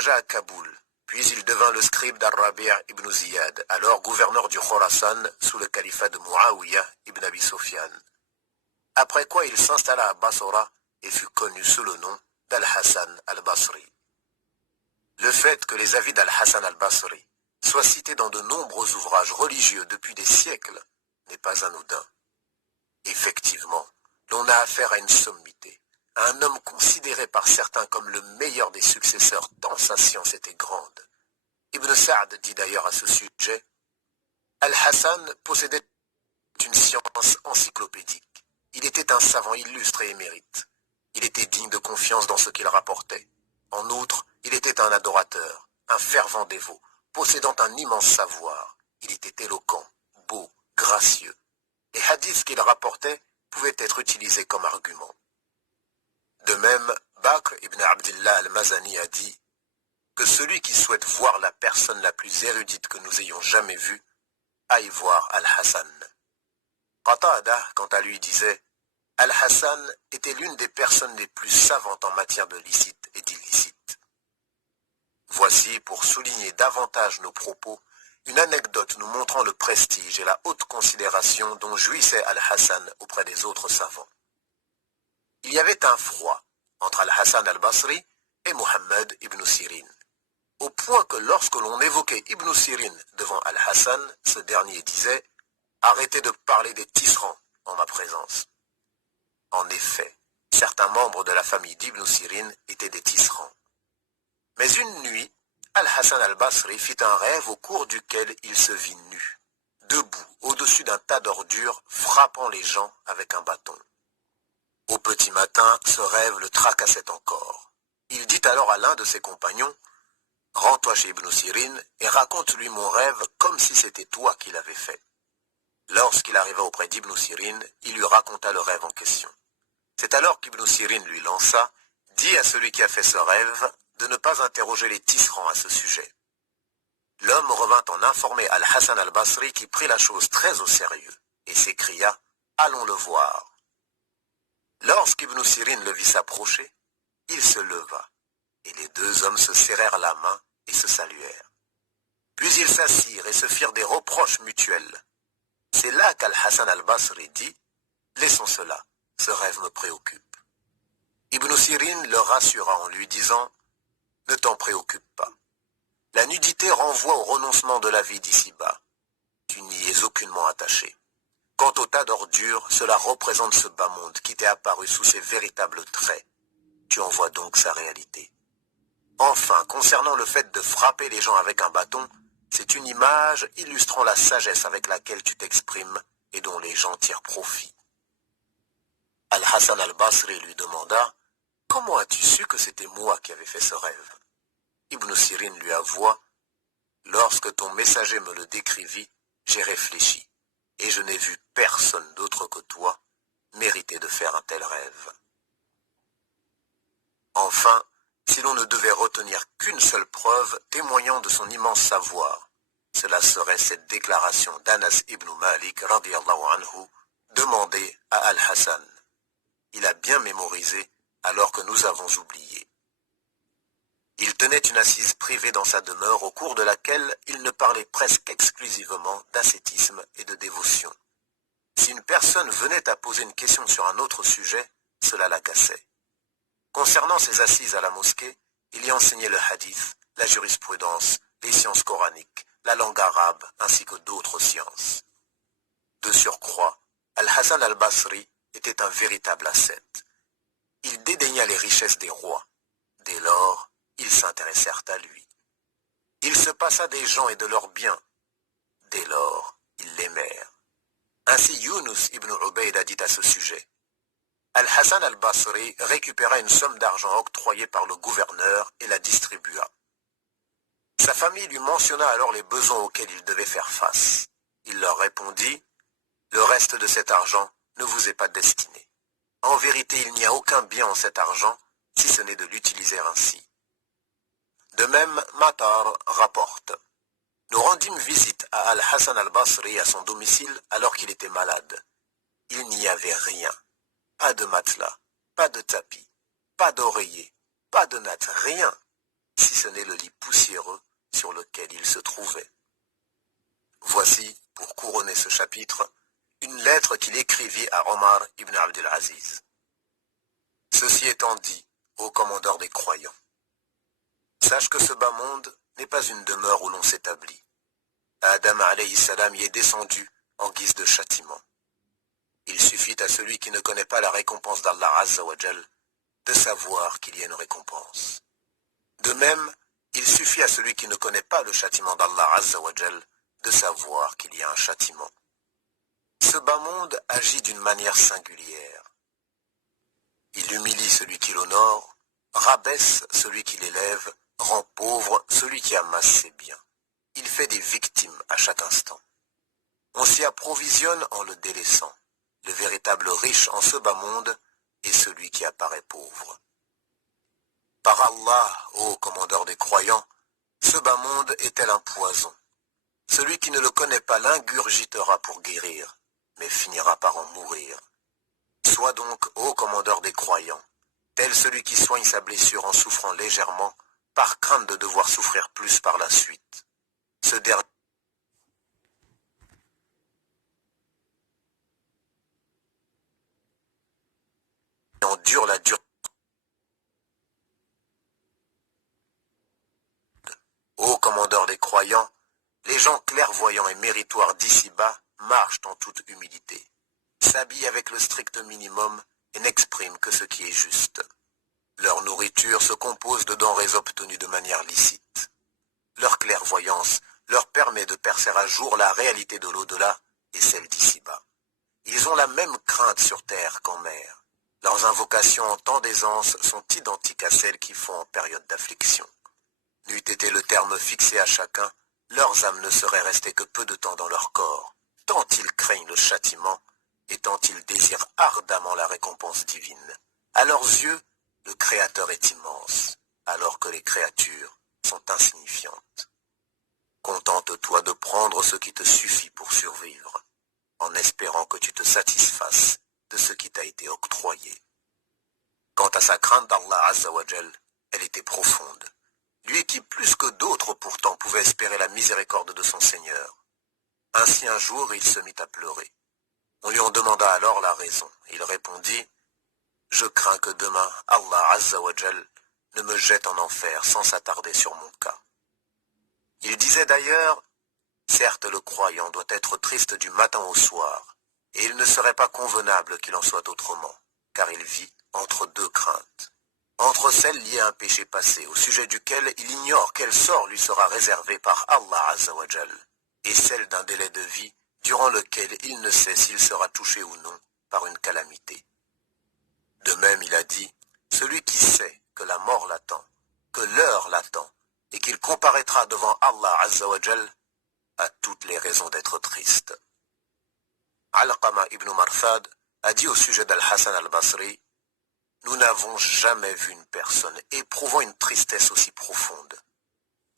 voyagea à Kaboul, puis il devint le scribe d'Ar-Rabi' ibn Ziyad, alors gouverneur du Khorasan sous le califat de Muawiyah ibn Abi Sufyan. Après quoi il s'installa à Bassora et fut connu sous le nom d'Al-Hassan al-Basri. Le fait que les avis d'Al-Hassan al-Basri soient cités dans de nombreux ouvrages religieux depuis des siècles n'est pas anodin. Effectivement, l'on a affaire à une sommité, à un homme considéré par certains comme le meilleur des successeurs tant sa science était grande. Ibn Sa'd dit d'ailleurs à ce sujet, Al-Hassan possédait une science encyclopédique. Il était un savant illustre et émérite. Il était digne de confiance dans ce qu'il rapportait. En outre, il était un adorateur, un fervent dévot, possédant un immense savoir. Il était éloquent, beau, gracieux. Les hadiths qu'il rapportait pouvaient être utilisés comme argument. De même, Bakr ibn Abdillah al-Mazani a dit que celui qui souhaite voir la personne la plus érudite que nous ayons jamais vue, aille voir Al-Hassan. Qatada, quant à lui, disait Al-Hassan était l'une des personnes les plus savantes en matière de licite et d'illicite. Voici, pour souligner davantage nos propos, une anecdote nous montrant le prestige et la haute considération dont jouissait Al-Hassan auprès des autres savants. Il y avait un froid entre Al-Hassan al-Basri et Muhammad ibn Sirin, au point que lorsque l'on évoquait Ibn Sirin devant Al-Hassan, ce dernier disait « Arrêtez de parler des tisserands en ma présence ». En effet, certains membres de la famille d'Ibn Sirin étaient des tisserands. Mais une nuit, Al-Hassan al-Basri fit un rêve au cours duquel il se vit nu, debout au-dessus d'un tas d'ordures, frappant les gens avec un bâton. Au petit matin, ce rêve le tracassait encore. Il dit alors à l'un de ses compagnons « Rends-toi chez Ibn Sirin et raconte-lui mon rêve comme si c'était toi qui l'avais fait. » Lorsqu'il arriva auprès d'Ibn Sirin, il lui raconta le rêve en question. C'est alors qu'Ibn Sirin lui lança « Dis à celui qui a fait ce rêve de ne pas interroger les tisserands à ce sujet. » L'homme revint en informer Al-Hassan al-Basri qui prit la chose très au sérieux et s'écria « Allons le voir. » Lorsqu'Ibn Sirin le vit s'approcher, il se leva, et les deux hommes se serrèrent la main et se saluèrent. Puis ils s'assirent et se firent des reproches mutuels. C'est là qu'Al-Hassan al-Basri dit « Laissons cela, ce rêve me préoccupe. » Ibn Sirin le rassura en lui disant « Ne t'en préoccupe pas. La nudité renvoie au renoncement de la vie d'ici-bas. Tu n'y es aucunement attaché. Quant au tas d'ordures, cela représente ce bas monde qui t'est apparu sous ses véritables traits. Tu en vois donc sa réalité. Enfin, concernant le fait de frapper les gens avec un bâton, c'est une image illustrant la sagesse avec laquelle tu t'exprimes et dont les gens tirent profit. » Al-Hassan al-Basri lui demanda « Comment as-tu su que c'était moi qui avais fait ce rêve ?» Ibn Sirin lui avoua « Lorsque ton messager me le décrivit, j'ai réfléchi, et je n'ai vu personne d'autre que toi mériter de faire un tel rêve. » Enfin, si l'on ne devait retenir qu'une seule preuve témoignant de son immense savoir, cela serait cette déclaration d'Anas ibn Malik radiyallahu anhu demandée à Al-Hassan. Il a bien mémorisé alors que nous avons oublié. Il tenait une assise privée dans sa demeure au cours de laquelle il ne parlait presque exclusivement d'ascétisme et de dévotion. Si une personne venait à poser une question sur un autre sujet, cela l'agaçait. Concernant ses assises à la mosquée, il y enseignait le hadith, la jurisprudence, les sciences coraniques, la langue arabe ainsi que d'autres sciences. De surcroît, Al-Hassan al-Basri était un véritable ascète. Il dédaigna les richesses des rois. Dès lors, ils s'intéressèrent à lui. Il se passa des gens et de leurs biens. Dès lors, ils l'aimèrent. Ainsi Yunus ibn Ubayd a dit à ce sujet. Al-Hassan al-Basri récupéra une somme d'argent octroyée par le gouverneur et la distribua. Sa famille lui mentionna alors les besoins auxquels il devait faire face. Il leur répondit « Le reste de cet argent ne vous est pas destiné. En vérité, il n'y a aucun bien en cet argent, si ce n'est de l'utiliser ainsi. » De même, Matar rapporte. Nous rendîmes visite à Al-Hassan al-Basri à son domicile alors qu'il était malade. Il n'y avait rien. Pas de matelas, pas de tapis, pas d'oreiller, pas de natte, rien. si ce n'est le lit poussiéreux sur lequel il se trouvait. Voici, pour couronner ce chapitre, une lettre qu'il écrivit à Omar ibn Abdul Aziz. Ceci étant dit, ô commandeur des croyants, sache que ce bas monde n'est pas une demeure où l'on s'établit. Adam alayhi salam y est descendu en guise de châtiment. Il suffit à celui qui ne connaît pas la récompense d'Allah Azza wa Jal de savoir qu'il y a une récompense. De même, il suffit à celui qui ne connaît pas le châtiment d'Allah Azza wa Jal de savoir qu'il y a un châtiment. Ce bas monde agit d'une manière singulière. Il humilie celui qui l'honore, rabaisse celui qui l'élève, rend pauvre celui qui amasse ses biens. Il fait des victimes à chaque instant. On s'y approvisionne en le délaissant. Le véritable riche en ce bas monde est celui qui apparaît pauvre. Par Allah, ô commandeur des croyants, ce bas monde est tel un poison. Celui qui ne le connaît pas l'ingurgitera pour guérir, mais finira par en mourir. Sois donc, ô commandeur des croyants, tel celui qui soigne sa blessure en souffrant légèrement, par crainte de devoir souffrir plus par la suite. Ce dernier endure la dureté. Ô commandeur des croyants, les gens clairvoyants et méritoires d'ici-bas marchent en toute humilité, s'habillent avec le strict minimum et n'expriment que ce qui est juste. Leur nourriture se compose de denrées obtenues de manière licite. Leur clairvoyance leur permet de percer à jour la réalité de l'au-delà et celle d'ici-bas. Ils ont la même crainte sur terre qu'en mer. Leurs invocations en temps d'aisance sont identiques à celles qu'ils font en période d'affliction. N'eût été le terme fixé à chacun, leurs âmes ne seraient restées que peu de temps dans leur corps, tant ils craignent le châtiment et tant ils désirent ardemment la récompense divine. À leurs yeux, le Créateur est immense, alors que les créatures sont insignifiantes. Contente-toi de prendre ce qui te suffit pour survivre, en espérant que tu te satisfasses de ce qui t'a été octroyé. Quant à sa crainte d'Allah Azza wa Jal, elle était profonde. Lui qui plus que d'autres pourtant pouvait espérer la miséricorde de son Seigneur. Ainsi un jour il se mit à pleurer. On lui en demanda alors la raison. Il répondit « Je crains que demain Allah Azza wa Jal ne me jette en enfer sans s'attarder sur mon cas. » Il disait d'ailleurs « Certes le croyant doit être triste du matin au soir, et il ne serait pas convenable qu'il en soit autrement, car il vit entre deux craintes. Entre celle liée à un péché passé, au sujet duquel il ignore quel sort lui sera réservé par Allah Azza wa Jal, et celle d'un délai de vie durant lequel il ne sait s'il sera touché ou non par une calamité. De même, il a dit, celui qui sait que la mort l'attend, que l'heure l'attend, et qu'il comparaîtra devant Allah Azza wa Jal, a toutes les raisons d'être triste. Alqama ibn Marthad a dit au sujet d'Al-Hassan al-Basri, nous n'avons jamais vu une personne éprouvant une tristesse aussi profonde.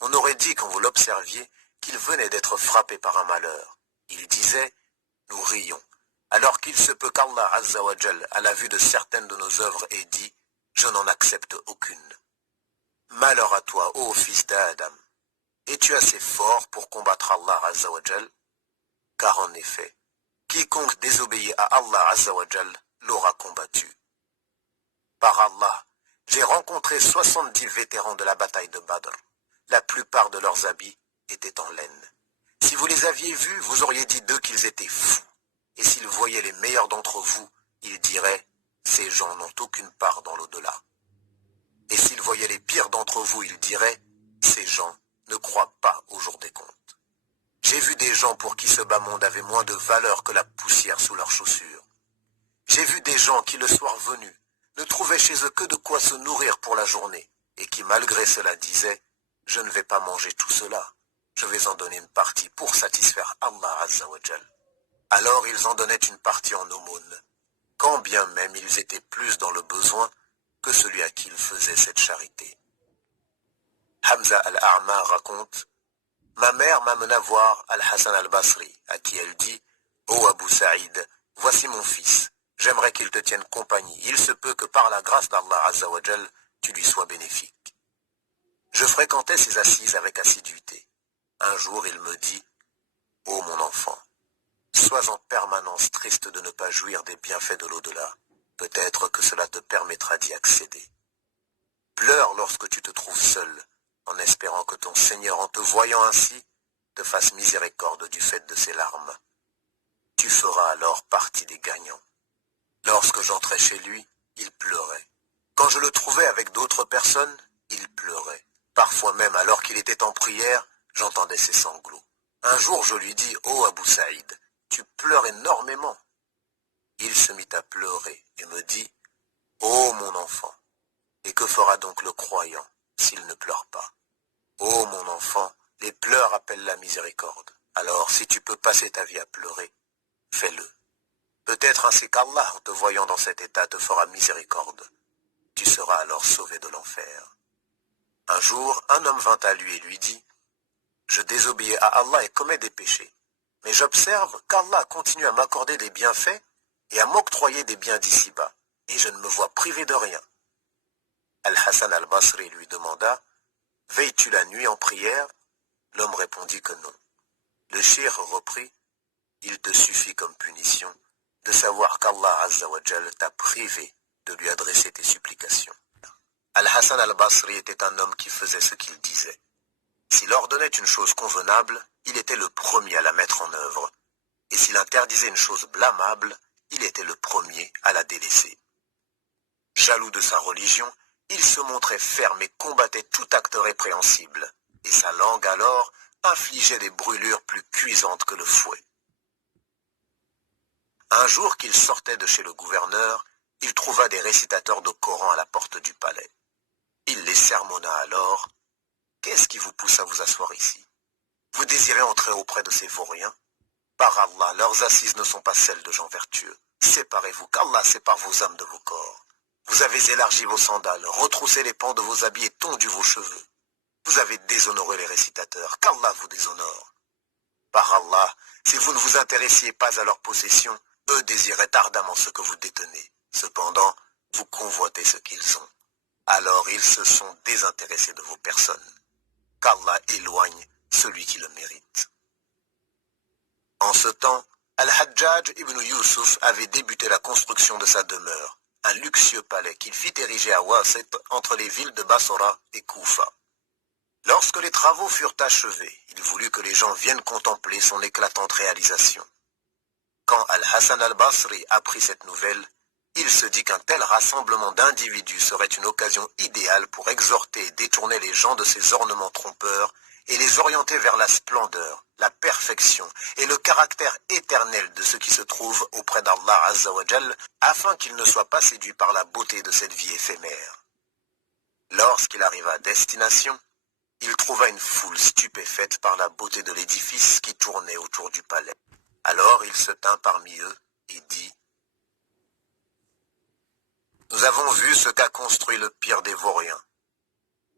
On aurait dit, quand vous l'observiez, qu'il venait d'être frappé par un malheur. Il disait, nous rions, alors qu'il se peut qu'Allah Azza wa Jal, à la vue de certaines de nos œuvres, ait dit, je n'en accepte aucune. Malheur à toi, ô fils d'Adam, es-tu assez fort pour combattre Allah Azza wa Jal? Car en effet, quiconque désobéit à Allah Azza wa Jal l'aura combattu. Par Allah, j'ai rencontré 70 vétérans de la bataille de Badr. La plupart de leurs habits étaient en laine. Si vous les aviez vus, vous auriez dit d'eux qu'ils étaient fous. Et s'ils voyaient les meilleurs d'entre vous, ils diraient, ces gens n'ont aucune part dans l'au-delà. Et s'ils voyaient les pires d'entre vous, ils diraient, ces gens ne croient pas au jour des comptes. J'ai vu des gens pour qui ce bas monde avait moins de valeur que la poussière sous leurs chaussures. J'ai vu des gens qui, le soir venu, ne trouvaient chez eux que de quoi se nourrir pour la journée, et qui malgré cela disaient, je ne vais pas manger tout cela, je vais en donner une partie pour satisfaire Allah Azza wa Jal. Alors ils en donnaient une partie en aumône, quand bien même ils étaient plus dans le besoin que celui à qui ils faisaient cette charité. Hamza al-A'ma raconte, ma mère m'amena voir Al-Hassan al-Basri, à qui elle dit, ô Abu Saïd, voici mon fils. J'aimerais qu'il te tienne compagnie. Il se peut que par la grâce d'Allah Azza wa Jal, tu lui sois bénéfique. Je fréquentais ces assises avec assiduité. Un jour, il me dit, « Ô mon enfant, sois en permanence triste de ne pas jouir des bienfaits de l'au-delà. Peut-être que cela te permettra d'y accéder. Pleure lorsque tu te trouves seul, en espérant que ton Seigneur, en te voyant ainsi, te fasse miséricorde du fait de ses larmes. Tu feras alors partie des gagnants. » Lorsque j'entrais chez lui, il pleurait. Quand je le trouvais avec d'autres personnes, il pleurait. Parfois même, alors qu'il était en prière, j'entendais ses sanglots. Un jour, je lui dis, « Oh Abou Saïd, tu pleures énormément. » Il se mit à pleurer et me dit, « Oh mon enfant, et que fera donc le croyant s'il ne pleure pas? Oh mon enfant, les pleurs appellent la miséricorde. Alors, si tu peux passer ta vie à pleurer, fais-le. Peut-être ainsi qu'Allah, en te voyant dans cet état, te fera miséricorde. Tu seras alors sauvé de l'enfer. » Un jour, un homme vint à lui et lui dit, « Je désobéis à Allah et commets des péchés. Mais j'observe qu'Allah continue à m'accorder des bienfaits et à m'octroyer des biens d'ici-bas, et je ne me vois privé de rien. » Al-Hassan al-Basri lui demanda, « Veilles-tu la nuit en prière ?» L'homme répondit que non. Le cheikh reprit, « Il te suffit comme punition de savoir qu'Allah Azza wa Jal t'a privé de lui adresser tes supplications. » Al-Hassan al-Basri était un homme qui faisait ce qu'il disait. S'il ordonnait une chose convenable, il était le premier à la mettre en œuvre, et s'il interdisait une chose blâmable, il était le premier à la délaisser. Jaloux de sa religion, il se montrait ferme et combattait tout acte répréhensible, et sa langue alors infligeait des brûlures plus cuisantes que le fouet. Un jour qu'il sortait de chez le gouverneur, il trouva des récitateurs de Coran à la porte du palais. Il les sermonna alors. « Qu'est-ce qui vous pousse à vous asseoir ici? Vous désirez entrer auprès de ces vauriens? Par Allah, leurs assises ne sont pas celles de gens vertueux. Séparez-vous, qu'Allah sépare vos âmes de vos corps. Vous avez élargi vos sandales, retroussé les pans de vos habits et tondu vos cheveux. Vous avez déshonoré les récitateurs, qu'Allah vous déshonore. Par Allah, si vous ne vous intéressiez pas à leur possession, eux désiraient ardemment ce que vous détenez. Cependant, vous convoitez ce qu'ils ont. Alors ils se sont désintéressés de vos personnes. Qu'Allah éloigne celui qui le mérite. » En ce temps, Al-Hajjaj ibn Yusuf avait débuté la construction de sa demeure, un luxueux palais qu'il fit ériger à Wasit entre les villes de Bassora et Koufa. Lorsque les travaux furent achevés, il voulut que les gens viennent contempler son éclatante réalisation. Quand Al-Hassan al-Basri apprit cette nouvelle, il se dit qu'un tel rassemblement d'individus serait une occasion idéale pour exhorter et détourner les gens de ces ornements trompeurs et les orienter vers la splendeur, la perfection et le caractère éternel de ce qui se trouve auprès d'Allah Azza wa Jal, afin qu'ils ne soient pas séduits par la beauté de cette vie éphémère. Lorsqu'il arriva à destination, il trouva une foule stupéfaite par la beauté de l'édifice qui tournait autour du palais. Alors il se tint parmi eux et dit, « Nous avons vu ce qu'a construit le pire des vauriens,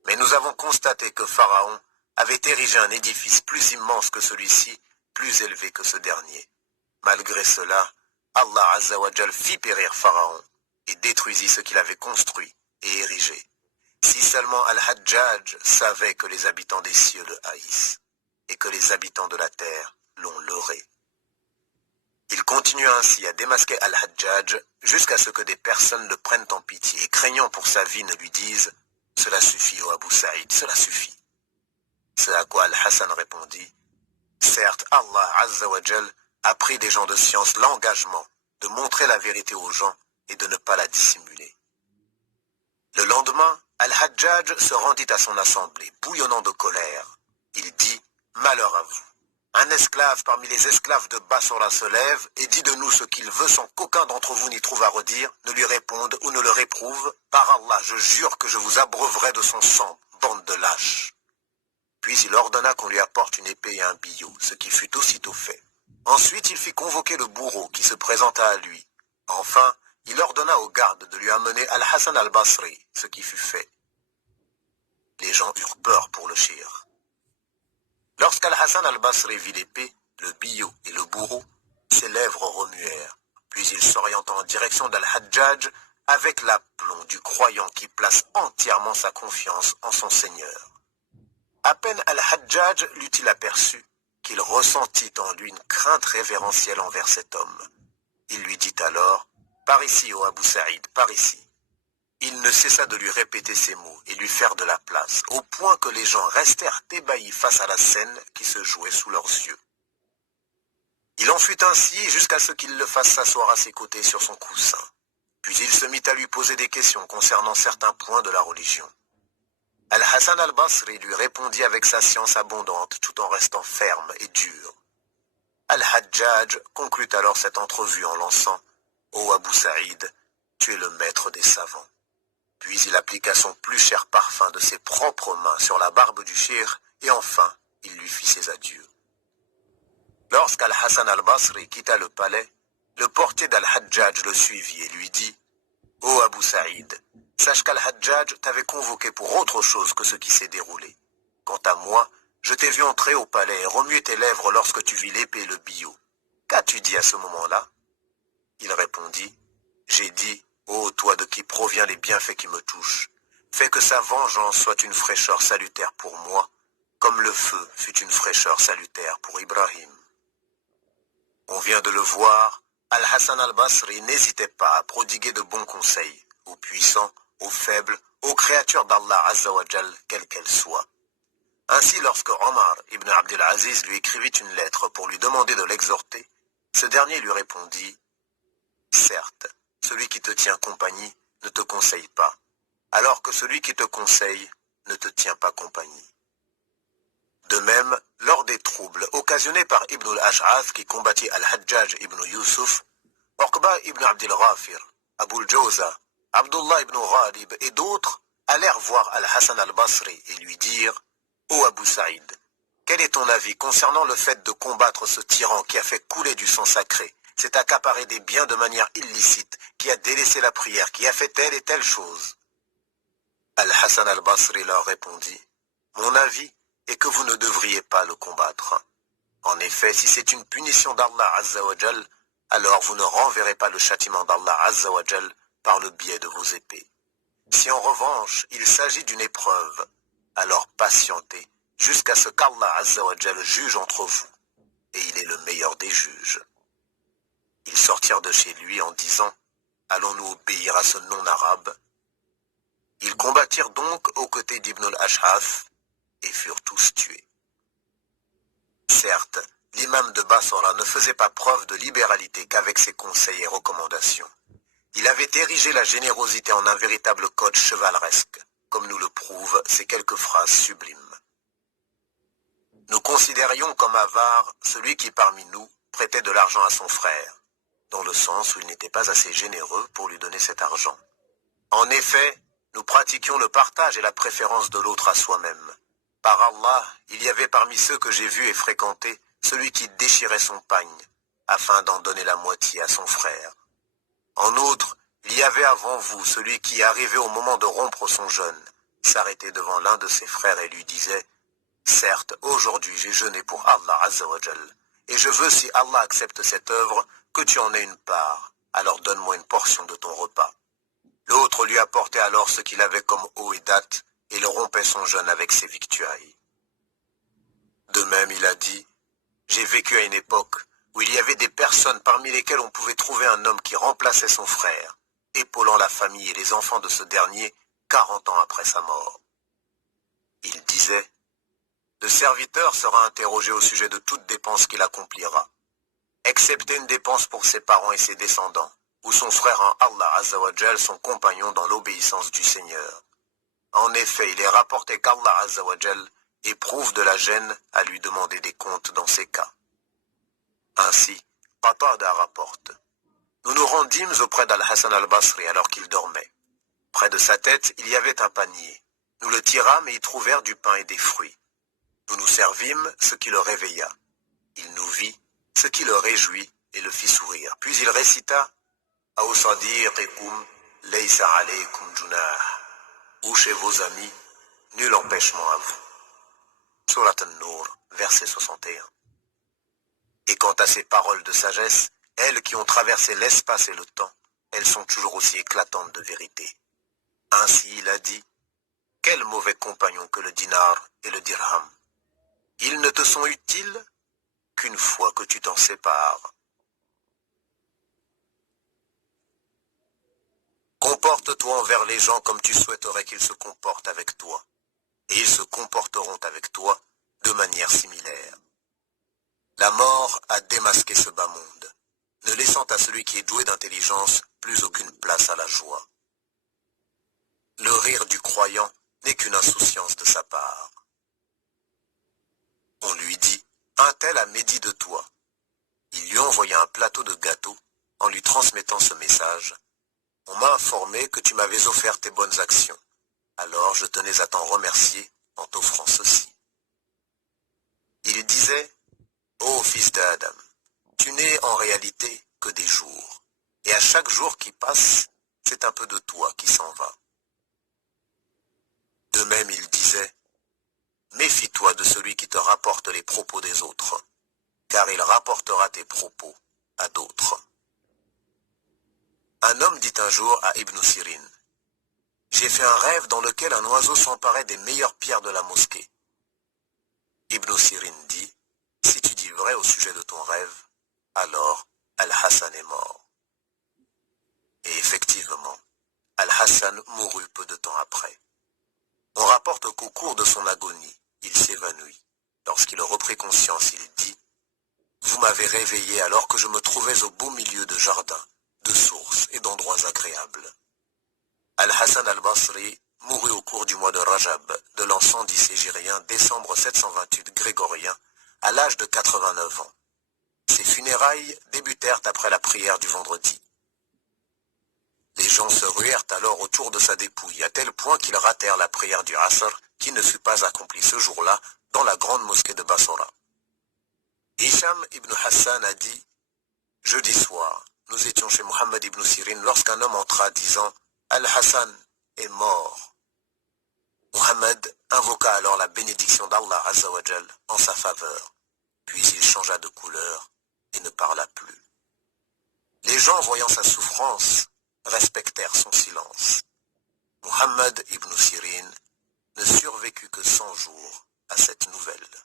mais nous avons constaté que Pharaon avait érigé un édifice plus immense que celui-ci, plus élevé que ce dernier. Malgré cela, Allah Azza wa Jal fit périr Pharaon et détruisit ce qu'il avait construit et érigé. Si seulement Al-Hajjaj savait que les habitants des cieux le haïssent et que les habitants de la terre l'ont leurré. » Il continua ainsi à démasquer Al-Hajjaj jusqu'à ce que des personnes le prennent en pitié et craignant pour sa vie ne lui disent « Cela suffit, ô Abou Saïd, cela suffit. » C'est à quoi Al-Hassan répondit « Certes, Allah Azza wa Jal a pris des gens de science l'engagement de montrer la vérité aux gens et de ne pas la dissimuler. » Le lendemain, Al-Hajjaj se rendit à son assemblée, bouillonnant de colère. Il dit « Malheur à vous. Un esclave parmi les esclaves de Bassora se lève et dit de nous ce qu'il veut sans qu'aucun d'entre vous n'y trouve à redire, ne lui réponde ou ne le réprouve. Par Allah, je jure que je vous abreuverai de son sang, bande de lâches. » Puis il ordonna qu'on lui apporte une épée et un billot, ce qui fut aussitôt fait. Ensuite, il fit convoquer le bourreau qui se présenta à lui. Enfin, il ordonna aux gardes de lui amener Al-Hassan al-Basri, ce qui fut fait. Les gens eurent peur pour le shir. Lorsqu'Al-Hassan al-Basri vit l'épée, le billot et le bourreau, ses lèvres remuèrent, puis il s'orienta en direction d'Al-Hajjaj avec l'aplomb du croyant qui place entièrement sa confiance en son Seigneur. À peine Al-Hajjaj l'eut-il aperçu, qu'il ressentit en lui une crainte révérentielle envers cet homme. Il lui dit alors, « Par ici, ô Abu Saïd, par ici. » Il ne cessa de lui répéter ces mots et lui faire de la place, au point que les gens restèrent ébahis face à la scène qui se jouait sous leurs yeux. Il en fut ainsi jusqu'à ce qu'il le fasse s'asseoir à ses côtés sur son coussin. Puis il se mit à lui poser des questions concernant certains points de la religion. Al-Hassan al-Basri lui répondit avec sa science abondante tout en restant ferme et dur. Al-Hajjaj conclut alors cette entrevue en lançant « Ô Abu Saïd, tu es le maître des savants. » Puis il appliqua son plus cher parfum de ses propres mains sur la barbe du shir et enfin il lui fit ses adieux. Lorsqu'Al-Hassan al-Basri quitta le palais, le portier d'Al-Hajjaj le suivit et lui dit « Ô Abu Saïd, sache qu'Al-Hajjaj t'avait convoqué pour autre chose que ce qui s'est déroulé. Quant à moi, je t'ai vu entrer au palais et remuer tes lèvres lorsque tu vis l'épée et le billot. Qu'as-tu dit à ce moment-là » Il répondit « J'ai dit, ô toi de qui provient les bienfaits qui me touchent, fais que sa vengeance soit une fraîcheur salutaire pour moi, comme le feu fut une fraîcheur salutaire pour Ibrahim. » On vient de le voir, Al-Hassan al-Basri n'hésitait pas à prodiguer de bons conseils, aux puissants, aux faibles, aux créatures d'Allah Azza wa Jal, quelles qu'elles soient. Ainsi, lorsque Omar ibn Abdel Aziz lui écrivit une lettre pour lui demander de l'exhorter, ce dernier lui répondit « Certes, celui qui te tient compagnie ne te conseille pas, alors que celui qui te conseille ne te tient pas compagnie. » De même, lors des troubles occasionnés par Ibn al-Ash'ath qui combattit Al-Hajjaj ibn Yusuf, Uqba ibn Abdil Ghafir, Abu al-Jawza, Abdullah ibn Ghalib et d'autres allèrent voir Al-Hassan al-Basri et lui dire « Ô Abu Saïd, quel est ton avis concernant le fait de combattre ce tyran qui a fait couler du sang sacré, s'est accaparé des biens de manière illicite, qui a délaissé la prière, qui a fait telle et telle chose ?» Al-Hassan al-Basri leur répondit « Mon avis est que vous ne devriez pas le combattre. En effet, si c'est une punition d'Allah Azza wa Jal, alors vous ne renverrez pas le châtiment d'Allah Azza wa Jal par le biais de vos épées. Si en revanche il s'agit d'une épreuve, alors patientez jusqu'à ce qu'Allah Azza wa Jal juge entre vous, et il est le meilleur des juges. » Ils sortirent de chez lui en disant « Allons-nous obéir à ce non-arabe » Ils combattirent donc aux côtés d'Ibn al-Ash'ath et furent tous tués. Certes, l'imam de Bassora ne faisait pas preuve de libéralité qu'avec ses conseils et recommandations. Il avait érigé la générosité en un véritable code chevaleresque, comme nous le prouvent ces quelques phrases sublimes. Nous considérions comme avare celui qui parmi nous prêtait de l'argent à son frère, dans le sens où il n'était pas assez généreux pour lui donner cet argent. En effet, nous pratiquions le partage et la préférence de l'autre à soi-même. Par Allah, il y avait parmi ceux que j'ai vus et fréquentés celui qui déchirait son pagne, afin d'en donner la moitié à son frère. En outre, il y avait avant vous celui qui, arrivé au moment de rompre son jeûne, s'arrêtait devant l'un de ses frères et lui disait « Certes, aujourd'hui j'ai jeûné pour Allah Azza wa Jal, et je veux, si Allah accepte cette œuvre, que tu en aies une part, alors donne-moi une portion de ton repas. » L'autre lui apportait alors ce qu'il avait comme eau et date, et il rompait son jeûne avec ses victuailles. De même, il a dit « J'ai vécu à une époque où il y avait des personnes parmi lesquelles on pouvait trouver un homme qui remplaçait son frère, épaulant la famille et les enfants de ce dernier 40 ans après sa mort. Il disait « Le serviteur sera interrogé au sujet de toute dépense qu'il accomplira, excepté une dépense pour ses parents et ses descendants, ou son frère en Allah Azza wa Jal, son compagnon dans l'obéissance du Seigneur. En effet, il est rapporté qu'Allah Azza wa Jal éprouve de la gêne à lui demander des comptes dans ces cas. » Ainsi, Qatada rapporte « Nous nous rendîmes auprès d'Al-Hassan al-Basri alors qu'il dormait. Près de sa tête, il y avait un panier. Nous le tirâmes et y trouvèrent du pain et des fruits. Nous nous servimes, ce qui le réveilla. Il nous vit, ce qui le réjouit et le fit sourire. Puis il récita « Aw sadiqikum laysa alaykum junah » ou chez vos amis, nul empêchement à vous. Surat An-Nur, verset 61. Et quant à ces paroles de sagesse, elles qui ont traversé l'espace et le temps, elles sont toujours aussi éclatantes de vérité. Ainsi il a dit, Quels mauvais compagnons que le dinar et le dirham. Ils ne te sont utiles qu'une fois que tu t'en sépares. Comporte-toi envers les gens comme tu souhaiterais qu'ils se comportent avec toi, et ils se comporteront avec toi de manière similaire. La mort a démasqué ce bas monde, ne laissant à celui qui est doué d'intelligence plus aucune place à la joie. Le rire du croyant n'est qu'une insouciance de sa part. On lui dit, un tel a médit de toi. Il lui envoya un plateau de gâteaux en lui transmettant ce message. On m'a informé que tu m'avais offert tes bonnes actions. Alors je tenais à t'en remercier en t'offrant ceci. Il disait, ô fils d'Adam, tu n'es en réalité que des jours, et à chaque jour qui passe, c'est un peu de toi qui s'en va. De même il disait, méfie-toi de celui qui te rapporte les propos des autres, car il rapportera tes propos à d'autres. Un homme dit un jour à Ibn Sirin, « J'ai fait un rêve dans lequel un oiseau s'emparait des meilleures pierres de la mosquée. » Ibn Sirin dit, « Si tu dis vrai au sujet de ton rêve, alors Al-Hassan est mort. » Et effectivement, Al-Hassan mourut peu de temps après. On rapporte qu'au cours de son agonie, il s'évanouit. Lorsqu'il reprit conscience, il dit, « Vous m'avez réveillé alors que je me trouvais au beau milieu de jardins, de sources et d'endroits agréables. » Al-Hassan al-Basri mourut au cours du mois de Rajab de l'an 110 hégirien, décembre 728 grégorien, à l'âge de 89 ans. Ses funérailles débutèrent après la prière du vendredi. Les gens se ruèrent alors autour de sa dépouille, à tel point qu'ils ratèrent la prière du Asr, qui ne fut pas accomplie ce jour-là, dans la grande mosquée de Bassora. Hisham ibn Hassan a dit, « Jeudi soir, nous étions chez Muhammad ibn Sirin lorsqu'un homme entra disant, « Al-Hassan est mort. » Muhammad invoqua alors la bénédiction d'Allah Azzawajal en sa faveur, puis il changea de couleur et ne parla plus. Les gens, voyant sa souffrance, respectèrent son silence. Muhammad ibn Sirin ne survécut que 100 jours à cette nouvelle.